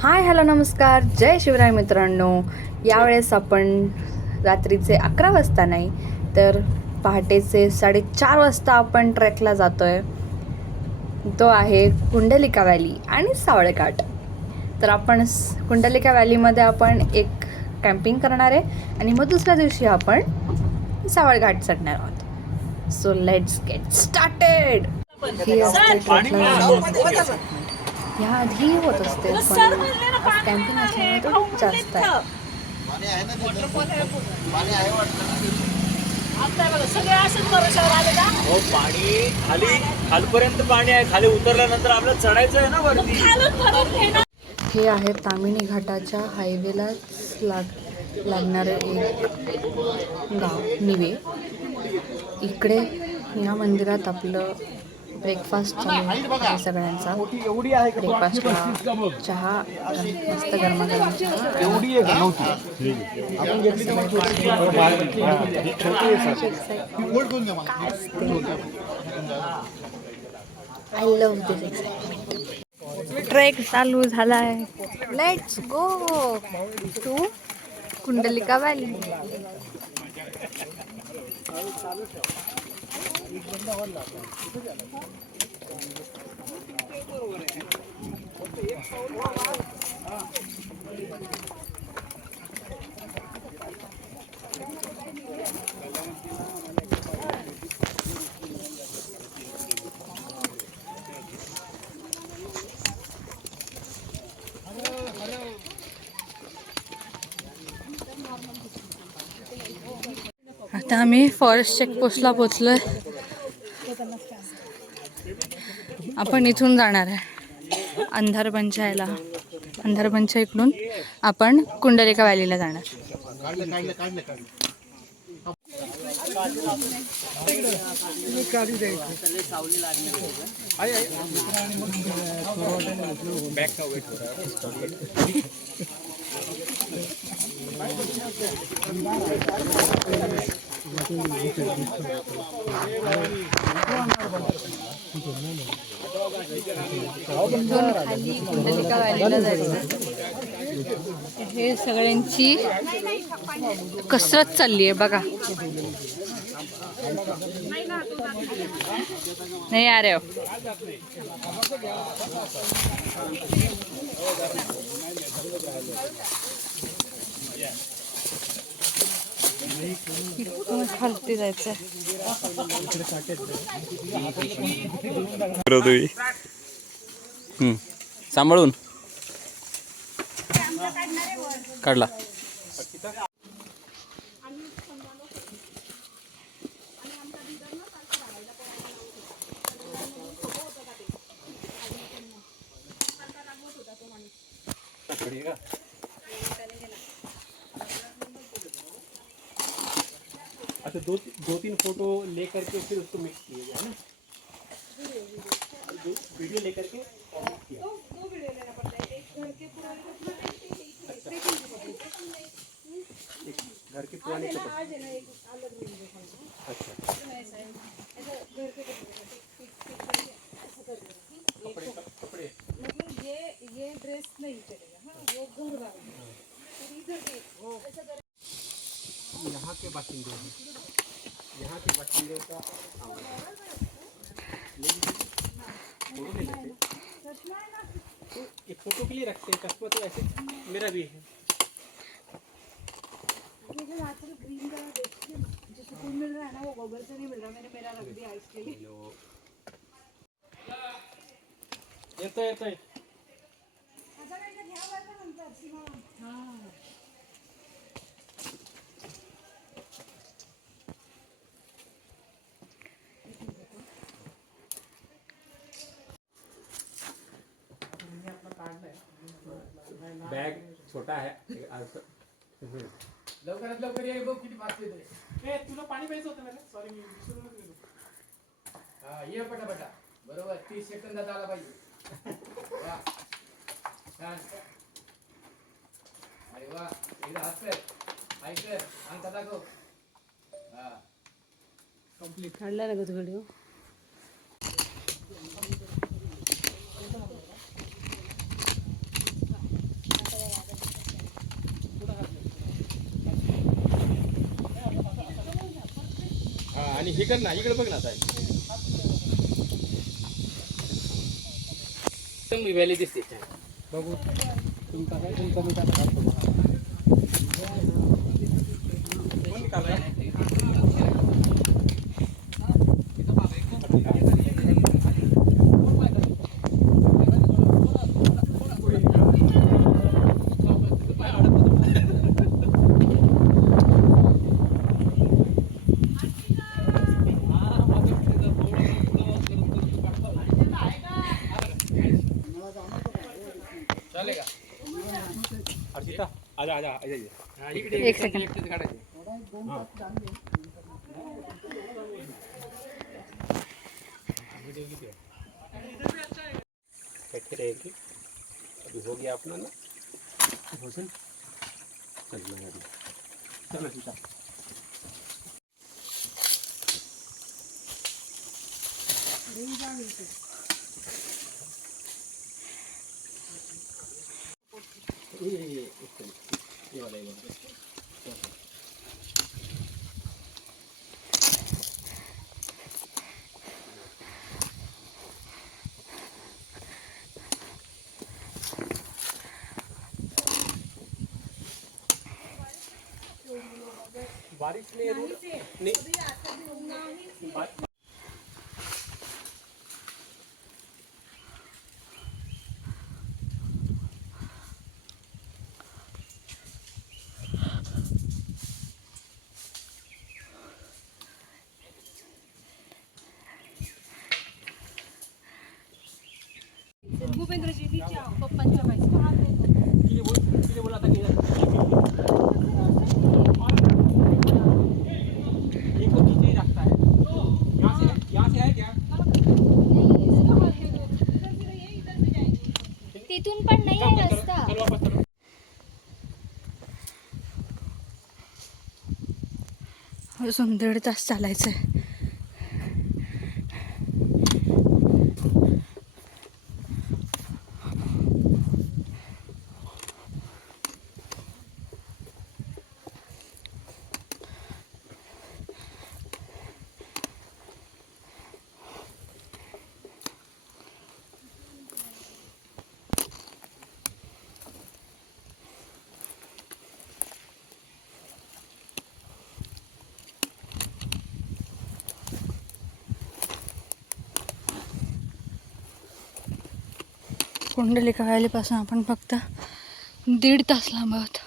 Hi hello नमस्कार, जय शिवराय मित्रांनो. यावेळेस आपण रात्रीचे 11 वाजता नाही तर पहाटेचे 4:30 वाजता आपण ट्रेकला जातोय. तो आहे कुंडलिका व्हॅली आणि सावळघाट. तर आपण कुंडलिका व्हॅलीमध्ये आपण एक कॅम्पिंग करणार आहे आणि मग दुसऱ्या दिवशी आपण सावळघाट चढणार आहोत. So let's get started. ही असते ट्रेकला ह्या आधी होत असते, पण कॅम्पिंग असल्यामुळे थोडी जास्त आहे. हो, पाणी खालपर्यंत पाणी आहे. खाली उतरल्यानंतर आपल्याला चढायचं आहे ना वरती. हे आहे तामिनी घाटाच्या हायवेलाच लागणारे एक गाव निवे. इकडे या मंदिरात आपलं ब्रेकफास्ट चालू आहे सगळ्यांचा. ब्रेकफास्टला चहा, मस्त गरमागरम चहा. I love this excitement. Trek चालू झालाय. Let's go to Kundalika valley. आता आम्ही फॉरेस्ट चेकपोस्टला पोचलोय. आपण इथून जाणार आहे अंधारपंचायला. अंधारपंचा इकडून आपण कुंडलिका व्हॅलीला जाणार. खाली कुंडलिका व्हॅलीला जायचं. हे सगळ्यांची कसरत चालली आहे बघा. नाही आ रहे हो. खालती जायचं. सांभाळून काढला. अच्छा, दो तीन फोटो ले करके फिर उसको मिक्स किए है ना. वीडियो ले करके दो वीडियो लेना पड़ता है. एक घर के पुराने घर के पुराने अच्छा कपड़े मतलब ये ड्रेस नहीं चलेगा. हाँ, वो घर वाला यहाँ के बाशिंदे हैं. यहाँ के बाशिंदे का फोटो ले लेते. तो एक फोटो के लिए रखते हैं. चश्मा तो ऐसे मेरा भी है. ग्रीन कलर देखिए, जो सुकून मिल रहा है ना वो गोबर से नहीं मिल रहा. मैंने मेरा रख दिया इसके लिए. येतोय बैग छोटा है. लवकरात लवकर ये बघ किती फास्ट येते. ए तुला पाणी प्यायचं होतं मला. सॉरी मी विसरून गेलो. हा ये पटापटा. बरोबर 30 सेकंदात आला पाहिजे. वा छान. अरे वा एकदा हात कर. हाय कर आणि दादा गो. हा कंप्लीट काढला ना व्हिडिओ. आणि हे कर ना, इकडे बघ ना ताई. एकदम व्हॅली दिसते छान. बघू तुमचा काय तुमचा मी काय दाखवतो. कोण निघालाय? चालेल का? अर्चिता आजा आजा आजा. हा इकडे एक सेकंड. इकडेच काढायचे. कैसे रहेगी? अभी हो गया अपना ना. भोजन चलना है. चलो सीता. ये वाला ये वाला. बारिश में नहीं भूपेंद्रजींच्या पप्पांच्या बाईक किती बोला था कि ये को नीचे ही रखता है. यहाँ से है क्या? तिथून पण नाही आहे रस्ता. चल वापस करो. अजून 1.5 तास चालायचं आहे. कुंडलिका व्हॅलीपासून आपण फक्त 1.5 तास लांब आहोत.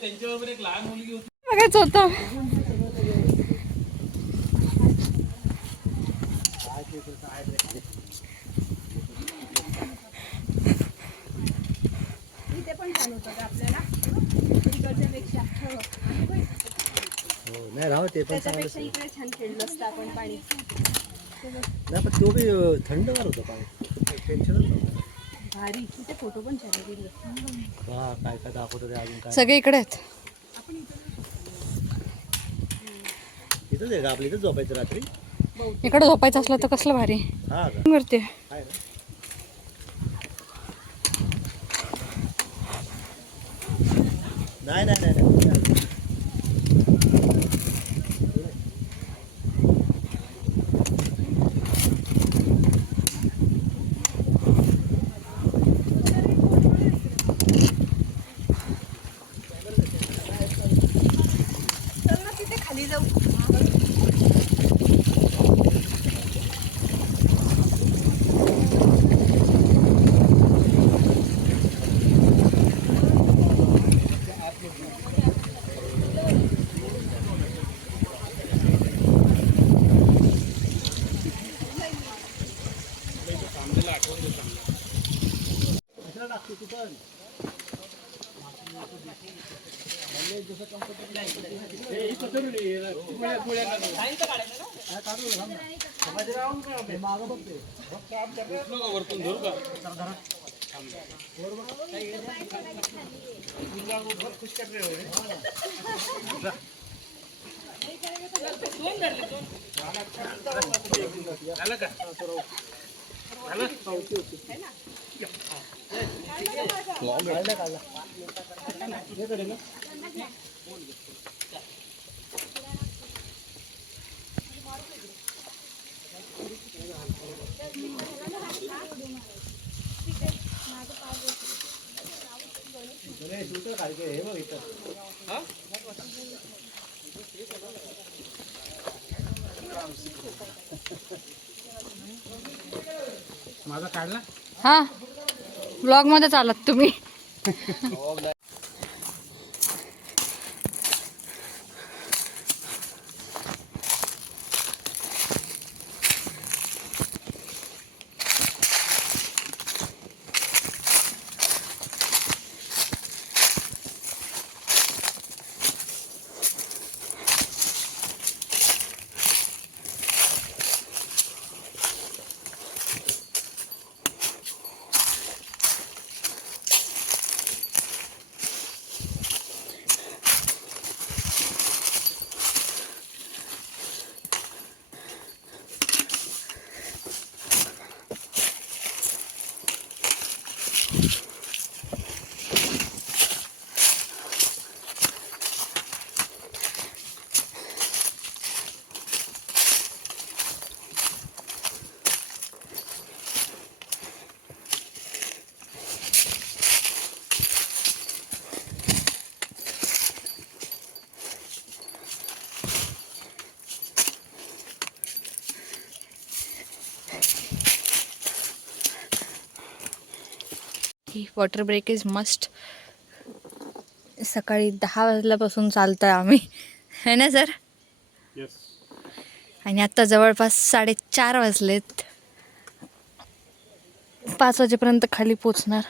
त्यांच्याबरोबर एक लहान मुलगी होती. बघायचं होतं. इथे पण छान होतं का आपल्याला इकडच्या पेक्षा. नाही राहू ते पण त्याच्यापेक्षा इकडे छान खेळलं असतं आपण पाणी. नाही पण तो बी थंडगार होतं पाणी, टेन्शनच नव्हतं. भारी. इथे फोटो पण छान गेले. हा काय काय दाखवतो ते अजून काय. सगळे इकडे आहेत. इथंच आहे का आपल्या इथंच झोपायचं रात्री. इकडे झोपायचं असलं तर कसलं भारी हा का वरती. आहे ना. नाही नाही नाही नाही. चल ना तिथे खाली जाऊ. माझा काढला. हा ब्लॉग मध्ये चालत तुम्ही. ही वॉटर ब्रेक इज मस्ट. सकाळी 10 वाजल्यापासून चालतोय आम्ही, है ना सर? आणि आता जवळपास 4:30 वाजलेत. 5 वाजेपर्यंत खाली पोचणार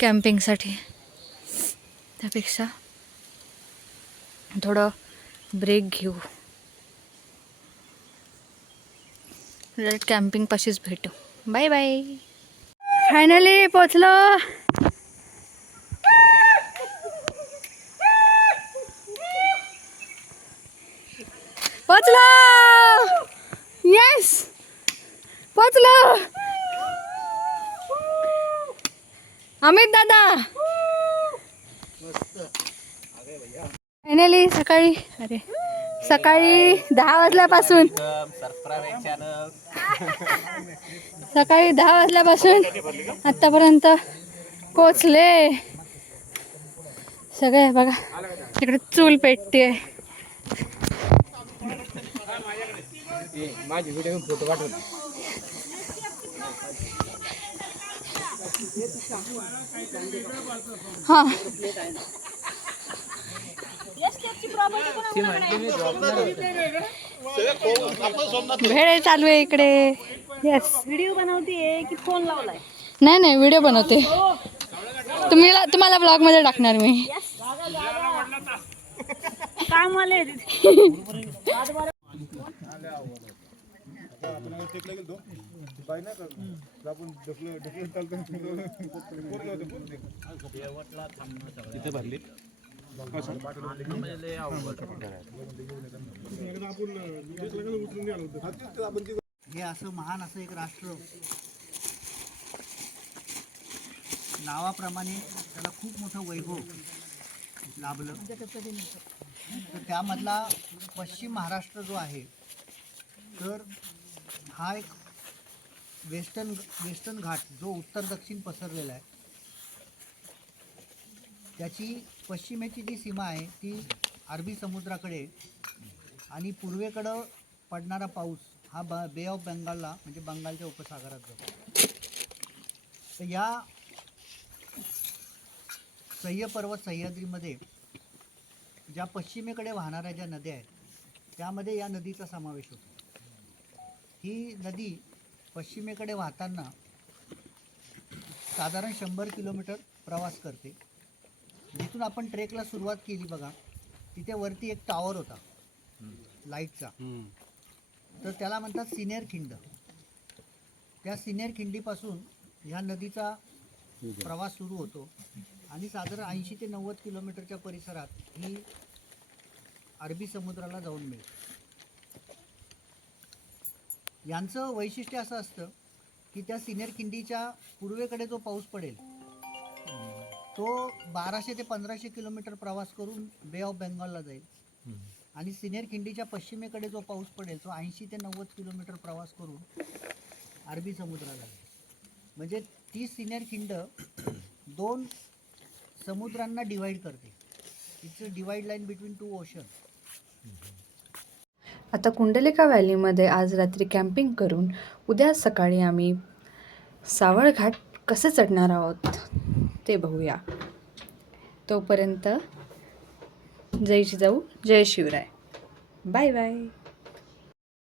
कॅम्पिंगसाठी. त्यापेक्षा थोडं ब्रेक घेऊ. कॅम्पिंग पाशीच भेटू. Bye bye. फायनली पोचलो. पोचलो. येस पोचलो. अमित दादा फायनली सकाळी 10 वाजल्यापासून सकाळी 10 वाजल्यापासून आतापर्यंत पोचले. सगळे बघा तिकडे चूल पेटते. माझी व्हिडिओ फोटो पाठवतो. हा भेळ चालू आहे इकडे. येस व्हिडिओ बनवते की फोन लावलाय? नाही व्हिडिओ बनवते. तुम्हाला ब्लॉग मध्ये टाकणार मी. काम आले. तिथे भरली. हे असं महान असं एक राष्ट्र, नावाप्रमाणे त्याला खूप मोठं वैभव लाभलं. तर त्यामधला पश्चिम महाराष्ट्र जो आहे, तर हा एक वेस्टर्न घाट जो उत्तर दक्षिण पसरलेला आहे. त्याची पश्चिमेची जी सीमा आहे ती अरबी समुद्राकडे आणि पूर्वेकडं पडणारा पाऊस हा बे ऑफ बेंगालला म्हणजे बंगालच्या उपसागरात जातो. तर या सह्य पर्वत सह्याद्रीमध्ये ज्या पश्चिमेकडे वाहणाऱ्या ज्या नद्या आहेत त्यामध्ये या नदीचा समावेश होतो. ही नदी पश्चिमेकडे वाहताना साधारण 100 किलोमीटर प्रवास करते. जिथून आपण ट्रेकला सुरुवात केली बघा, तिथे वरती एक टावर होता लाईटचा, तर त्याला म्हणतात सिनेर खिंड. त्या सिनेर खिंडीपासून ह्या नदीचा प्रवास सुरू होतो आणि साधारण 80 ते 90 किलोमीटरच्या परिसरात ही अरबी समुद्राला जाऊन मिळते. यांचं वैशिष्ट्य असं असतं की त्या सिनेर खिंडीच्या पूर्वेकडे जो पाऊस पडेल तो 1200 ते 1500 किलोमीटर प्रवास करून बे ऑफ बेंगॉलला जाईल आणि सिनेर खिंडीच्या पश्चिमेकडे जो पाऊस पडेल तो 80 ते 90 किलोमीटर प्रवास करून अरबी समुद्राला जाईल. म्हणजे ती सिनेर खिंड 2 समुद्रांना डिवाईड करते. It's a divide line between 2 ocean. आता कुंडलिका व्हॅलीमध्ये आज रात्री कॅम्पिंग करून उद्या सकाळी आम्ही सावळघाट कसे चढणार आहोत ते बघूया. तोपर्यंत जय जिजाऊ जय शिवराय. Bye bye.